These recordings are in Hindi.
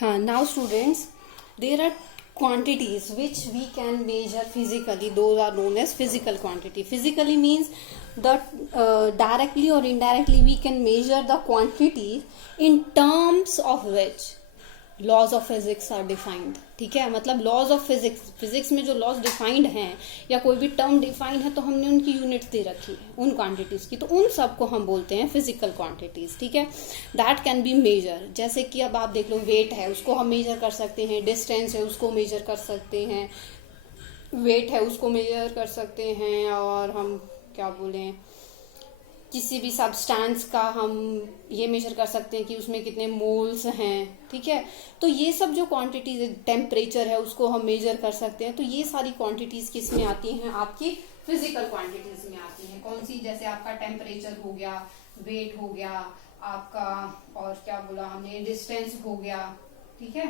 हाँ, now students, there are quantities which we can measure physically. Those are known as physical quantity. Physically means that directly or indirectly we can measure the quantities in terms of which laws of physics are defined. ठीक है, मतलब लॉज ऑफ फिजिक्स में जो लॉज डिफाइंड हैं या कोई भी टर्म डिफाइंड है तो हमने उनकी यूनिट्स दे रखी है उन क्वांटिटीज की, तो उन सब को हम बोलते हैं फिजिकल क्वांटिटीज. ठीक है, दैट कैन बी मेजर. जैसे कि अब आप देख लो, वेट है उसको हम मेजर कर सकते हैं, डिस्टेंस है उसको मेजर कर सकते हैं, वेट है उसको मेजर कर सकते हैं, और हम क्या बोलें, किसी भी सब्सटेंस का हम ये मेजर कर सकते हैं कि उसमें कितने मोल्स हैं. ठीक है, तो ये सब जो क्वांटिटीज, टेम्परेचर है उसको हम मेजर कर सकते हैं. तो ये सारी क्वांटिटीज किस में आती हैं? आपकी फिजिकल क्वांटिटीज में आती हैं. कौन सी? जैसे आपका टेम्परेचर हो गया, वेट हो गया आपका, और क्या बोला हमने, डिस्टेंस हो गया. ठीक है,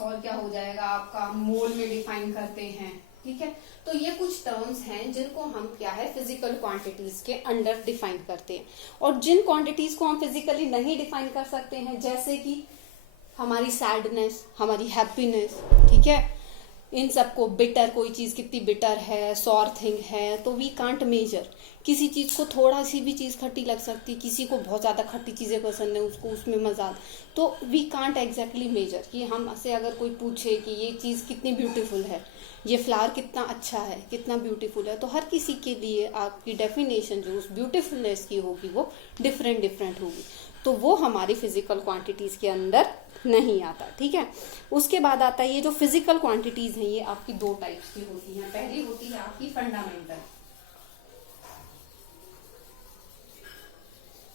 और क्या हो जाएगा आपका, मोल में डिफाइन करते हैं. ठीक है, तो ये कुछ टर्म्स हैं जिनको हम क्या है फिजिकल क्वांटिटीज के अंडर डिफाइन करते हैं. और जिन क्वांटिटीज को हम फिजिकली नहीं डिफाइन कर सकते हैं, जैसे कि हमारी सैडनेस, हमारी हैप्पीनेस, ठीक है, इन सबको, बिटर, कोई चीज कितनी बिटर है, सॉर थिंग है, तो वी कांट मेजर. किसी चीज को थोड़ा सी भी चीज खट्टी लग सकती है, किसी को बहुत ज्यादा खट्टी चीजें पसंद है, उसको उसमें मजा, तो वी कांट एग्जैक्टली मेजर. कि हमसे अगर कोई पूछे कि ये चीज कितनी ब्यूटीफुल है, ये फ्लावर कितना अच्छा है, कितना ब्यूटीफुल है, तो हर किसी के लिए आपकी डेफिनेशन जो उस ब्यूटीफुलनेस की होगी वो डिफरेंट डिफरेंट होगी. तो वो हमारी फिजिकल क्वांटिटीज के अंदर नहीं आता. ठीक है, उसके बाद आता है ये जो फिजिकल क्वांटिटीज हैं, ये आपकी दो टाइप्स की होती हैं. पहली होती है आपकी फंडामेंटल.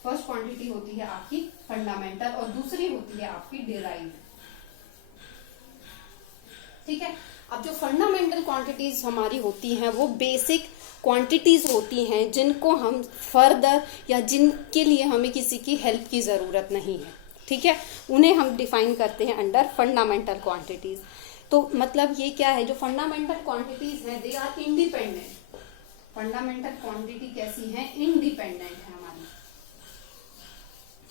फर्स्ट क्वांटिटी होती है आपकी फंडामेंटल और दूसरी होती है आपकी डिराइव्ड. ठीक है, अब जो फंडामेंटल क्वांटिटीज हमारी होती हैं वो बेसिक क्वांटिटीज होती हैं जिनको हम फर्दर या जिनके लिए हमें किसी की हेल्प की जरूरत नहीं है. ठीक है, उन्हें हम डिफाइन करते हैं अंडर फंडामेंटल क्वांटिटीज. तो मतलब ये क्या है, जो फंडामेंटल क्वांटिटीज हैं they are independent. Fundamental quantity कैसी है? इंडिपेंडेंट है हमारी.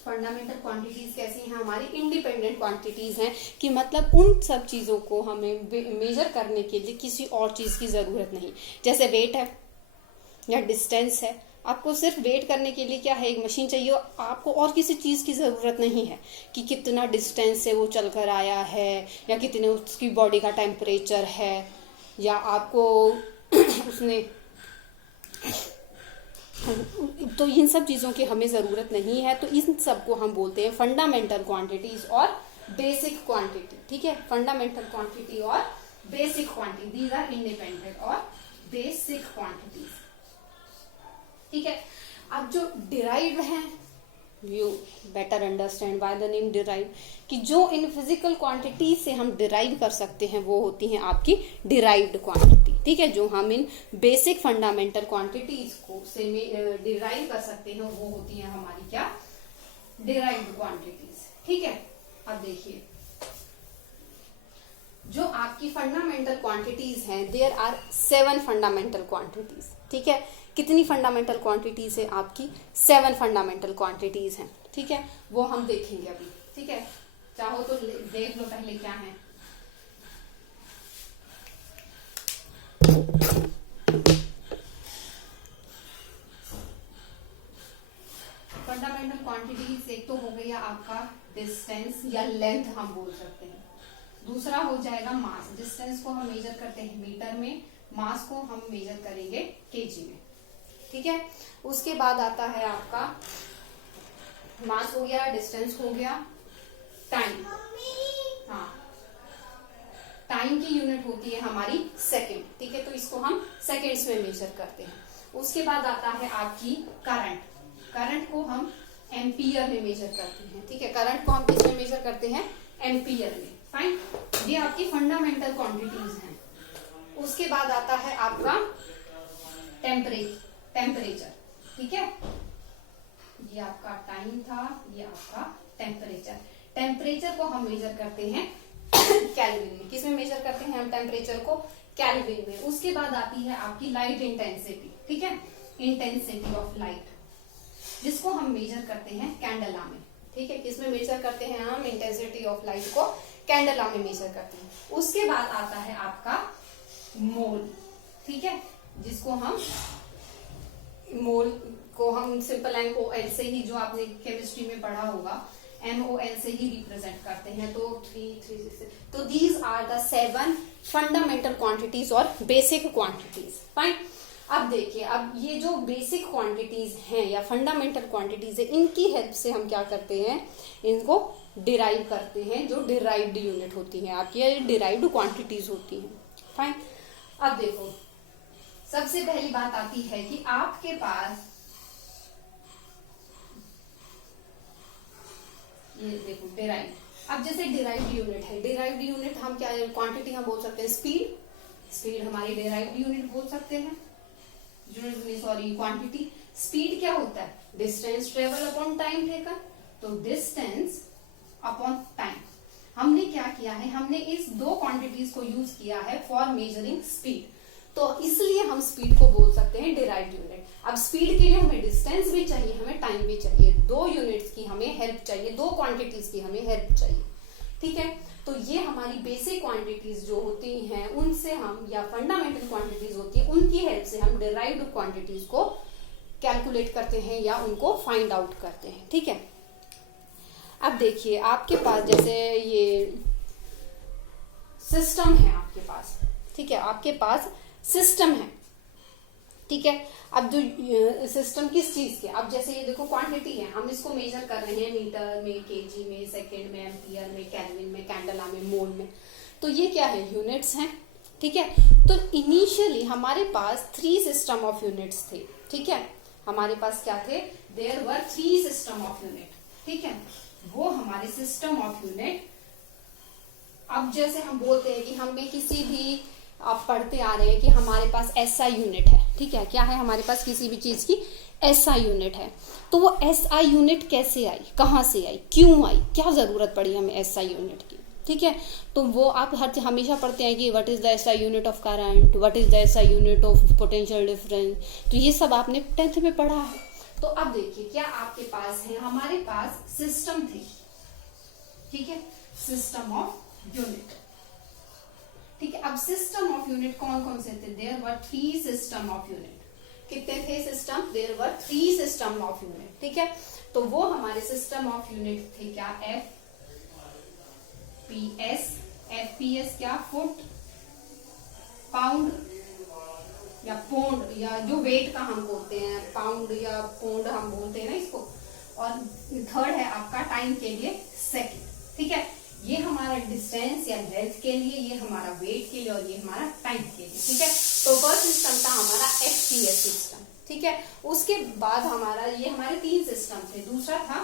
फंडामेंटल क्वांटिटीज कैसी हैं हमारी? इंडिपेंडेंट क्वांटिटीज हैं, कि मतलब उन सब चीजों को हमें मेजर करने के लिए किसी और चीज की जरूरत नहीं. जैसे वेट है या डिस्टेंस है, आपको सिर्फ वेट करने के लिए क्या है, एक मशीन चाहिए. आपको और किसी चीज की जरूरत नहीं है कि कितना डिस्टेंस से वो चलकर आया है, या कितने उसकी बॉडी का टेम्परेचर है, या आपको उसने, तो इन सब चीजों की हमें जरूरत नहीं है. तो इन सब को हम बोलते हैं फंडामेंटल क्वांटिटीज और बेसिक क्वांटिटी. ठीक है, फंडामेंटल क्वांटिटी और basic quantity, these are independent और बेसिक क्वांटिटीज. ठीक है, अब जो डिराइव्ड है, you better understand by the name derive, कि जो इन फिजिकल क्वांटिटी से हम डिराइव कर सकते हैं वो होती हैं आपकी डिराइव्ड क्वांटिटी. ठीक है, जो हम इन बेसिक फंडामेंटल क्वांटिटीज को से डिराइव कर सकते हैं वो होती हैं हमारी क्या, डिराइव्ड क्वांटिटीज. ठीक है, अब देखिए जो आपकी फंडामेंटल क्वांटिटीज हैं, देयर आर 7 फंडामेंटल क्वांटिटीज. ठीक है, कितनी फंडामेंटल क्वांटिटीज है आपकी? 7 फंडामेंटल क्वांटिटीज हैं. ठीक है, वो हम देखेंगे अभी. ठीक है, चाहो तो देख लो पहले क्या है. फंडामेंटल क्वांटिटीज एक तो हो गया आपका डिस्टेंस या लेंथ हम बोल सकते हैं. दूसरा हो जाएगा मास. डिस्टेंस को हम मेजर करते हैं मीटर में, मास को हम मेजर करेंगे केजी में. ठीक है, उसके बाद आता है आपका मास हो गया, डिस्टेंस हो गया, टाइम. हाँ, टाइम की यूनिट होती है हमारी सेकंड. ठीक है, तो इसको हम सेकंड्स में मेजर करते हैं. उसके बाद आता है आपकी करंट. करंट को हम एम्पियर में मेजर करते हैं. ठीक है, करंट को हम किस में मेजर करते हैं? एम्पियर में. फाइन, ये आपकी फंडामेंटल क्वांटिटीज हैं. उसके बाद आता है आपका टेम्परेचर. ठीक है, ये आपका टाइम था, ये आपका टेम्परेचर. टेम्परेचर को हम मेजर करते हैं केल्विन में. किस में मेजर करते हैं हम टेम्परेचर को? केल्विन में. उसके बाद आती है आपकी लाइट इंटेंसिटी. ठीक है, इंटेंसिटी ऑफ लाइट, जिसको हम मेजर करते हैं कैंडेला में. ठीक है, किसमें मेजर करते हैं हम? इंटेंसिटी ऑफ लाइट को कैंडेला में मेजर करते हैं। उसके बाद आता है आपका मोल, ठीक है, जिसको हम मोल को हम सिंपल MOL से ही, जो आपने केमिस्ट्री में पढ़ा होगा, MOL से ही रिप्रेजेंट करते हैं। तो 3 तो these are the 7 fundamental quantities और बेसिक क्वांटिटीज। फाइन। अब देखिए, अब ये जो बेसिक क्वांटिटीज हैं या फंडामेंटल क्वांटिटीज है, इनकी हेल्प से हम क्या करते हैं? इनको डिराइव करते हैं, जो डिराइव्ड यूनिट होती है आपकी, या डिराइव्ड क्वांटिटीज होती हैं। फाइन। अब देखो, सबसे पहली बात आती है कि आपके पास ये देखो डिराइव्ड। अब जैसे डिराइव्ड यूनिट है, डिराइव्ड यूनिट हम क्या क्वांटिटी हम बोल सकते हैं? स्पीड हमारी डिराइव्ड यूनिट बोल सकते हैं, सॉरी क्वांटिटी। स्पीड क्या होता है? Distance travel upon time taken. तो डिस्टेंस अपॉन टाइम। हमने क्या किया है? हमने इस 2 क्वांटिटीज को यूज किया है फॉर मेजरिंग स्पीड, तो इसलिए हम स्पीड को बोल सकते हैं डिराइव्ड यूनिट। अब स्पीड के लिए हमें डिस्टेंस भी चाहिए, हमें टाइम भी चाहिए, 2 यूनिट्स की हमें हेल्प चाहिए, 2 क्वांटिटीज की हमें हेल्प चाहिए, ठीक है। तो ये हमारी बेसिक क्वांटिटीज जो होती हैं उनसे हम, या फंडामेंटल क्वांटिटीज होती है, उनकी हेल्प से हम डिराइव्ड क्वांटिटीज को कैलकुलेट करते हैं या उनको फाइंड आउट करते हैं, ठीक है। अब देखिए, आपके पास जैसे ये सिस्टम है आपके पास, ठीक है, आपके पास सिस्टम है, ठीक है। अब जो सिस्टम किस चीज के, अब जैसे ये देखो क्वांटिटी है, हम इसको मेजर कर रहे हैं मीटर में, केजी में, सेकंड में, एम्पियर में, केल्विन में, कैंडेला में, मोल में। तो ये क्या है? यूनिट्स हैं, ठीक है। तो इनिशियली हमारे पास 3 सिस्टम ऑफ यूनिट्स थे, ठीक है। हमारे पास क्या थे? There were 3 system of unit, ठीक है। वो हमारे सिस्टम ऑफ यूनिट, अब जैसे हम बोलते हैं कि हमें किसी भी, आप पढ़ते आ रहे हैं कि हमारे पास SI यूनिट है, ठीक है। क्या है हमारे पास? किसी भी चीज की SI यूनिट है। तो वो SI यूनिट कैसे आई, कहाँ से आई, क्यों आई, क्या जरूरत पड़ी हमें SI यूनिट की, ठीक है। तो वो आप हमेशा पढ़ते हैं कि what is the SI unit of current, what is the SI unit of potential difference. तो ये सब आपने 10th में पढ़ा है। तो अब देखिए, क्या आपके पास है? हमारे पास सिस्टम थी, ठीक है, सिस्टम ऑफ यूनिट, ठीक है। अब सिस्टम ऑफ यूनिट कौन कौन से थे? There were 3 system of unit. कितने थे system? There were 3 system of unit, ठीक है। तो वो हमारे सिस्टम ऑफ यूनिट थे क्या? FPS क्या? फुट, पाउंड या पोंड, या जो वेट का हम बोलते हैं, पाउंड या पोंड हम बोलते हैं ना इसको। और थर्ड है आपका टाइम के लिए सेकंड, ठीक है। ये हमारा डिस्टेंस या लेंथ के लिए, ये हमारा वेट के लिए, और ये हमारा टाइम के लिए, ठीक है। तो फर्स्ट सिस्टम था हमारा FPS सिस्टम, ठीक है। उसके बाद हमारा, ये हमारे 3 सिस्टम थे। दूसरा था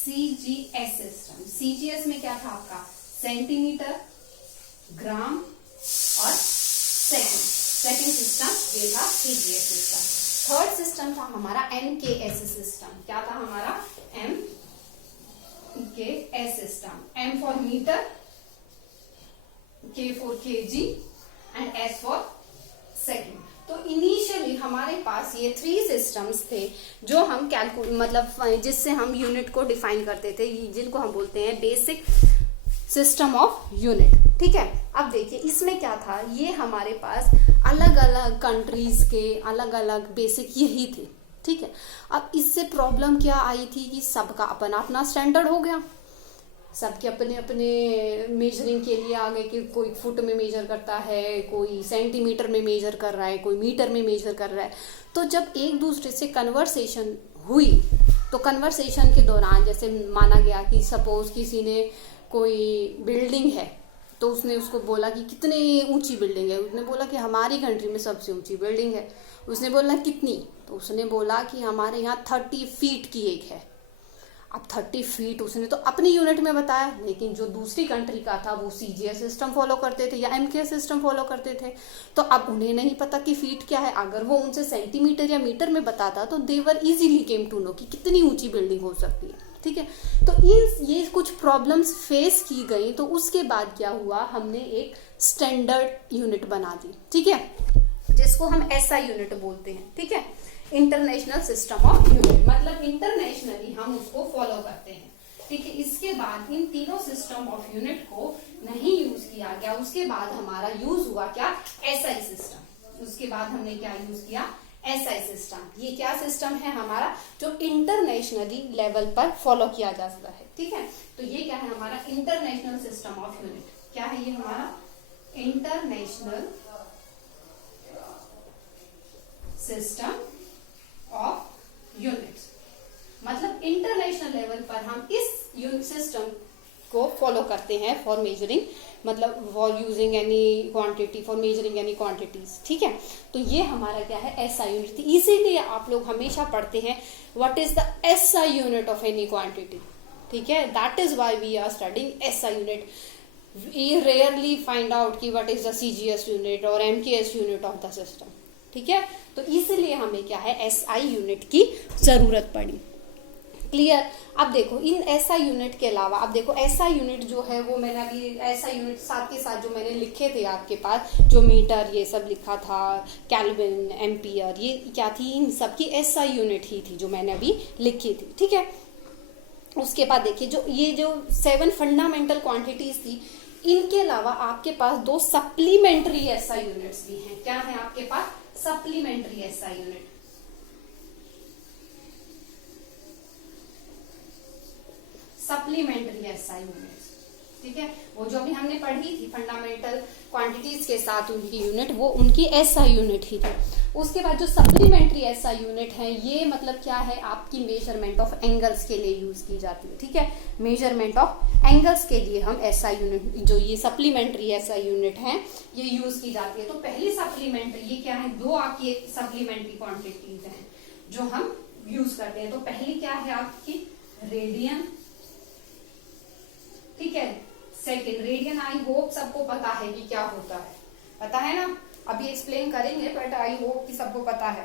CGS सिस्टम। CGS में क्या था आपका? सेंटीमीटर, ग्राम और सेकंड। सेकंड सिस्टम ये था CGS सिस्टम। थर्ड सिस्टम था हमारा MKS सिस्टम। क्या था हमारा? MKS system. M for metre, K for kg and S for second. तो इनिशियली हमारे पास ये 3 सिस्टम्स थे जो हम मतलब जिससे हम यूनिट को डिफाइन करते थे, जिनको हम बोलते हैं बेसिक सिस्टम ऑफ यूनिट, ठीक है। अब देखिए इसमें क्या था, ये हमारे पास अलग अलग कंट्रीज के अलग अलग बेसिक यही थे, ठीक है। अब इससे प्रॉब्लम क्या आई थी कि सबका अपना अपना स्टैंडर्ड हो गया, सबके अपने अपने मेजरिंग के लिए आ गए कि कोई फुट में मेजर करता है, कोई सेंटीमीटर में मेजर कर रहा है, कोई मीटर में मेजर कर रहा है। तो जब एक दूसरे से कन्वर्सेशन हुई, तो कन्वर्सेशन के दौरान जैसे माना गया कि सपोज किसी ने कोई बिल्डिंग है, तो उसने उसको बोला कि कितनी ऊंची बिल्डिंग है, उसने बोला कि हमारी कंट्री में सबसे ऊंची बिल्डिंग है। उसने बोला कितनी, तो उसने बोला कि हमारे यहाँ 30 फीट की एक है। अब 30 फीट उसने तो अपनी यूनिट में बताया, लेकिन जो दूसरी कंट्री का था वो CGS सिस्टम फॉलो करते थे या MK सिस्टम फॉलो करते थे, तो अब उन्हें नहीं पता कि फीट क्या है। अगर वो उनसे सेंटीमीटर या मीटर में बताता तो देवर इजीली केम टू नो कि कितनी ऊंची बिल्डिंग हो सकती है, ठीक है। तो ये कुछ प्रॉब्लम्स फेस की गई, तो उसके बाद क्या हुआ, हमने एक स्टैंडर्ड यूनिट बना दी, ठीक है, जिसको हम SI यूनिट बोलते हैं, ठीक है। इंटरनेशनल सिस्टम ऑफ यूनिट, मतलब इंटरनेशनली हम उसको फॉलो करते हैं। ठीक है, इसके बाद इन तीनों सिस्टम ऑफ यूनिट को नहीं यूज किया गया, उसके बाद हमारा यूज हुआ क्या, एसआई सिस्टम। उसके बाद हमने क्या यूज किया, एसआई सिस्टम। ये क्या सिस्टम है हमारा, जो इंटरनेशनली लेवल पर फॉलो किया जाता है। ठीक है, तो ये क्या है हमारा इंटरनेशनल सिस्टम ऑफ यूनिट। क्या है ये हमारा इंटरनेशनल सिस्टम ऑफ यूनिट्स, मतलब इंटरनेशनल लेवल पर हम इस सिस्टम को फॉलो करते हैं फॉर मेजरिंग, मतलब for using any quantity, for measuring any quantities. ठीक है, तो ये हमारा क्या है, एसआई यूनिट। इसीलिए आप लोग हमेशा पढ़ते हैं what is the SI unit of any quantity. ठीक है, that is why we are studying SI unit. We rarely find out कि what is the CGS unit और MKS unit of the system. ठीक है, तो इसीलिए हमें क्या है, एसआई यूनिट की जरूरत पड़ी। क्लियर। अब देखो इन एसआई यूनिट के अलावा, अब देखो एसआई यूनिट जो है वो मैंने अभी एसआई यूनिट साथ के साथ जो मैंने लिखे थे आपके पास, जो मीटर ये सब लिखा था, केल्विन, एम्पियर, ये क्या थी, इन सबकी एसआई यूनिट ही थी जो मैंने अभी लिखी थी। ठीक है, उसके बाद देखिए जो ये जो 7 फंडामेंटल क्वांटिटीज थी, इनके अलावा आपके पास 2 सप्लीमेंट्री एसआई यूनिट्स भी हैं। क्या है आपके पास, supplementary SI unit. Supplementary SI units. ठीक है, वो जो भी हमने पढ़ी थी फंडामेंटल क्वांटिटीज के साथ उनकी यूनिट, वो उनकी एसआई यूनिट ही थी। उसके बाद जो सप्लीमेंट्री एसआई यूनिट है, ये मतलब क्या है, आपकी मेजरमेंट ऑफ एंगल्स के लिए यूज की जाती है। ठीक है, मेजरमेंट ऑफ एंगल्स के लिए हम एसआई यूनिट, जो ये सप्लीमेंट्री एसआई यूनिट है, ये यूज की जाती है। तो पहली सप्लीमेंट्री, ये क्या है, 2 आपकी सप्लीमेंट्री क्वांटिटीज हैं जो हम यूज करते हैं। तो पहली क्या है आपकी, रेडियन। ठीक है, सेकेंड रेडियन, आई होप सबको पता है कि क्या होता है, पता है ना, अभी एक्सप्लेन करेंगे बट आई होप कि सबको पता है।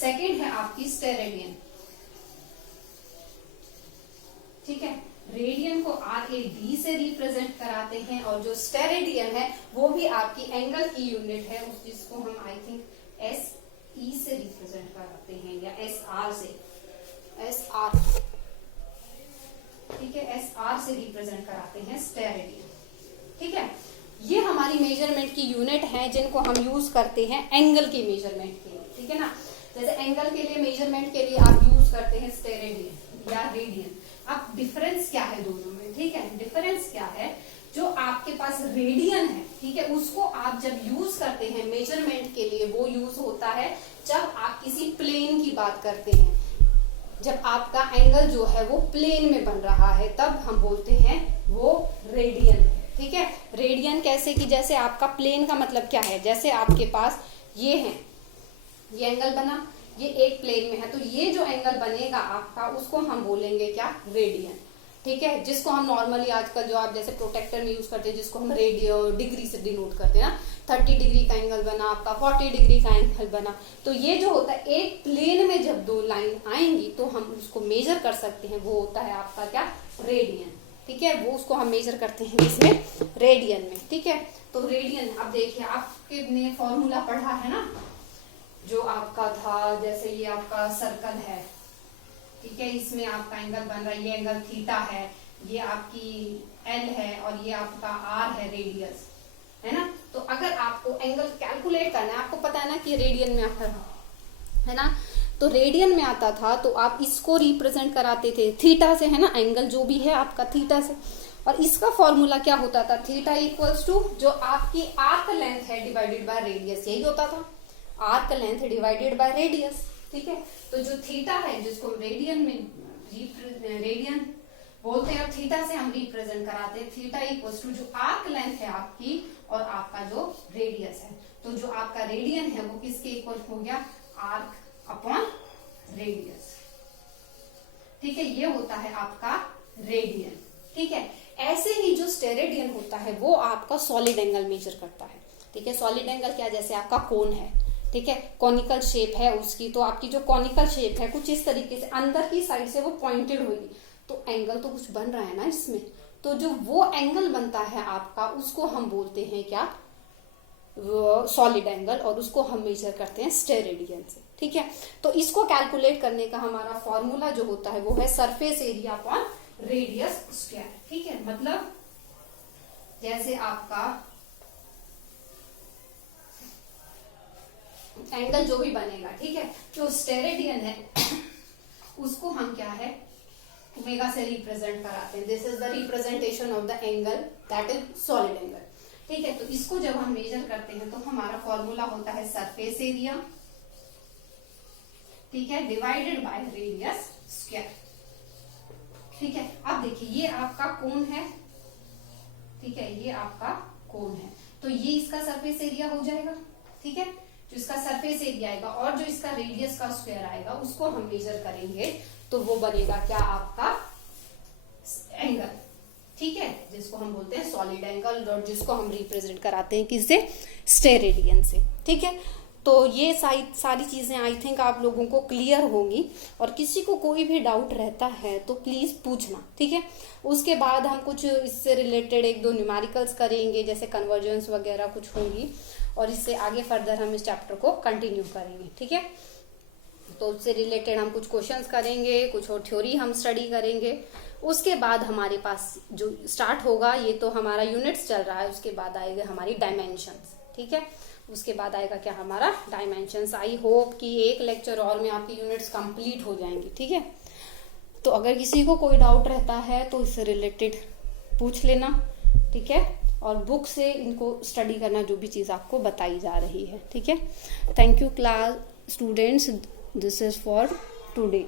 सेकेंड है आपकी स्टेरेडियन। ठीक है, रेडियन को RAD से रिप्रेजेंट कराते हैं, और जो स्टेरेडियन है वो भी आपकी एंगल की यूनिट है, जिसको हम आई थिंक SE से रिप्रेजेंट कराते हैं, या SR से, SR। ठीक है, SR से रिप्रेजेंट कराते हैं स्टेरेडियन। ठीक है, ये हमारी मेजरमेंट की यूनिट है जिनको हम यूज करते हैं एंगल की मेजरमेंट के लिए। ठीक है ना, जैसे एंगल के लिए मेजरमेंट के लिए आप यूज करते हैं स्टेरेडियन या रेडियन। अब डिफरेंस क्या है दोनों में, ठीक है, डिफरेंस क्या है, जो आपके पास रेडियन है, ठीक है, उसको आप जब यूज करते हैं मेजरमेंट के लिए, वो यूज होता है जब आप किसी प्लेन की बात करते हैं, जब आपका एंगल जो है वो प्लेन में बन रहा है, तब हम बोलते हैं वो रेडियन है। ठीक है, रेडियन कैसे कि जैसे आपका प्लेन का मतलब क्या है, जैसे आपके पास ये है, ये एंगल बना, ये एक प्लेन में है, तो ये जो एंगल बनेगा आपका, उसको हम बोलेंगे क्या, रेडियन। ठीक है, जिसको हम नॉर्मली आजकल जो आप जैसे प्रोटेक्टर में यूज करते हैं, जिसको हम रेडियो डिग्री से डिनोट करते हैं ना, 30 डिग्री का एंगल बना आपका, 40 डिग्री का एंगल बना, तो ये जो होता है एक प्लेन में जब 2 लाइन आएंगी तो हम उसको मेजर कर सकते हैं, वो होता है आपका क्या, रेडियन। ठीक है, वो उसको हम मेजर करते हैं इसमें, रेडियन में। ठीक है, तो रेडियन, अब देखिए आपने फॉर्मूला पढ़ा है ना, जो आपका था, जैसे ये आपका सर्कल है, ठीक है, इसमें आपका एंगल बन रहा है, ये एंगल थीटा है, ये आपकी L है, और ये आपका R है, रेडियस है ना। तो अगर आपको एंगल कैलकुलेट करना है, आपको पता है ना कि रेडियन में आता है ना, तो रेडियन में आता था तो आप इसको रिप्रेजेंट कराते थे थीटा से, है ना, एंगल जो भी है आपका थीटा से, और इसका फॉर्मूला क्या होता था, थीटा इक्वल्स टू जो आपकी आर्क लेंथ है डिवाइडेड बाय रेडियस, यही होता था, arc length divided by radius. ठीक है, तो जो थीटा है, जिसको रेडियन में रेडियन बोलते हैं, और थीटा से हम रिप्रेजेंट कराते हैं, थीटा इक्वल्स टू जो आर्क लेंथ है आपकी और आपका जो रेडियस है, तो जो आपका रेडियन है वो किसके इक्वल हो गया, आर्क अपॉन रेडियस। ठीक है, ये होता है आपका रेडियन। ठीक है, ऐसे ही जो स्टेरेडियन होता है वो आपका सॉलिड एंगल मेजर करता है। ठीक है, सॉलिड एंगल क्या, जैसे आपका कोन है, ठीक है, कॉनिकल शेप है उसकी, तो आपकी जो कॉनिकल शेप है कुछ इस तरीके से अंदर की साइड से वो पॉइंटेड होगी, तो एंगल तो कुछ बन रहा है ना इसमें, तो जो वो एंगल बनता है आपका, उसको हम बोलते हैं क्या, सॉलिड एंगल और उसको हम मेजर करते हैं स्टेरेडियन से, ठीक है। तो इसको कैलकुलेट करने का हमारा फॉर्मूला जो होता है वो है surface area upon radius square, ठीक है। मतलब जैसे आपका एंगल जो भी बनेगा, ठीक है, जो स्टेरेडियन है उसको हम क्या है ओमेगा से रिप्रेजेंट कराते हैं। This is the representation of the angle that is solid angle, ठीक है। तो इसको जब हम मेजर करते हैं तो हमारा फॉर्मूला होता है सरफेस एरिया, ठीक है, डिवाइडेड बाय रेडियस स्क्वायर, ठीक है। अब देखिए ये आपका कोण है, ठीक है, ये आपका कोण है, तो ये इसका सरफेस एरिया हो जाएगा, ठीक है। जो इसका सरफेस एरिया आएगा और जो इसका रेडियस का स्क्वायर आएगा उसको हम मेजर करेंगे तो वो बनेगा क्या आपका एंगल, ठीक है, जिसको हम बोलते हैं सॉलिड एंगल और जिसको हम रिप्रेजेंट कराते हैं किससे, स्टेरेडियन से, ठीक है। तो ये सारी चीजें आई थिंक आप लोगों को क्लियर होंगी, और किसी को कोई भी डाउट रहता है तो प्लीज पूछना, ठीक है। उसके बाद हम कुछ इससे रिलेटेड 1-2 न्यूमेरिकल्स करेंगे, जैसे कन्वर्जेंस वगैरह कुछ होंगी, और इससे आगे फर्दर हम इस चैप्टर को कंटिन्यू करेंगे, ठीक है। तो उससे रिलेटेड हम कुछ क्वेश्चंस करेंगे, कुछ और थ्योरी हम स्टडी करेंगे। उसके बाद हमारे पास जो स्टार्ट होगा, ये तो हमारा यूनिट्स चल रहा है, उसके बाद आएगा हमारी डायमेंशंस, ठीक है। उसके बाद आएगा क्या हमारा डायमेंशंस। आई होप कि एक लेक्चर और में आपकी यूनिट्स कंप्लीट हो जाएंगी, ठीक है। तो अगर किसी को कोई डाउट रहता है तो इससे रिलेटेड पूछ लेना, ठीक है, और बुक से इनको स्टडी करना जो भी चीज़ आपको बताई जा रही है, ठीक है। Thank you class students, this is for today.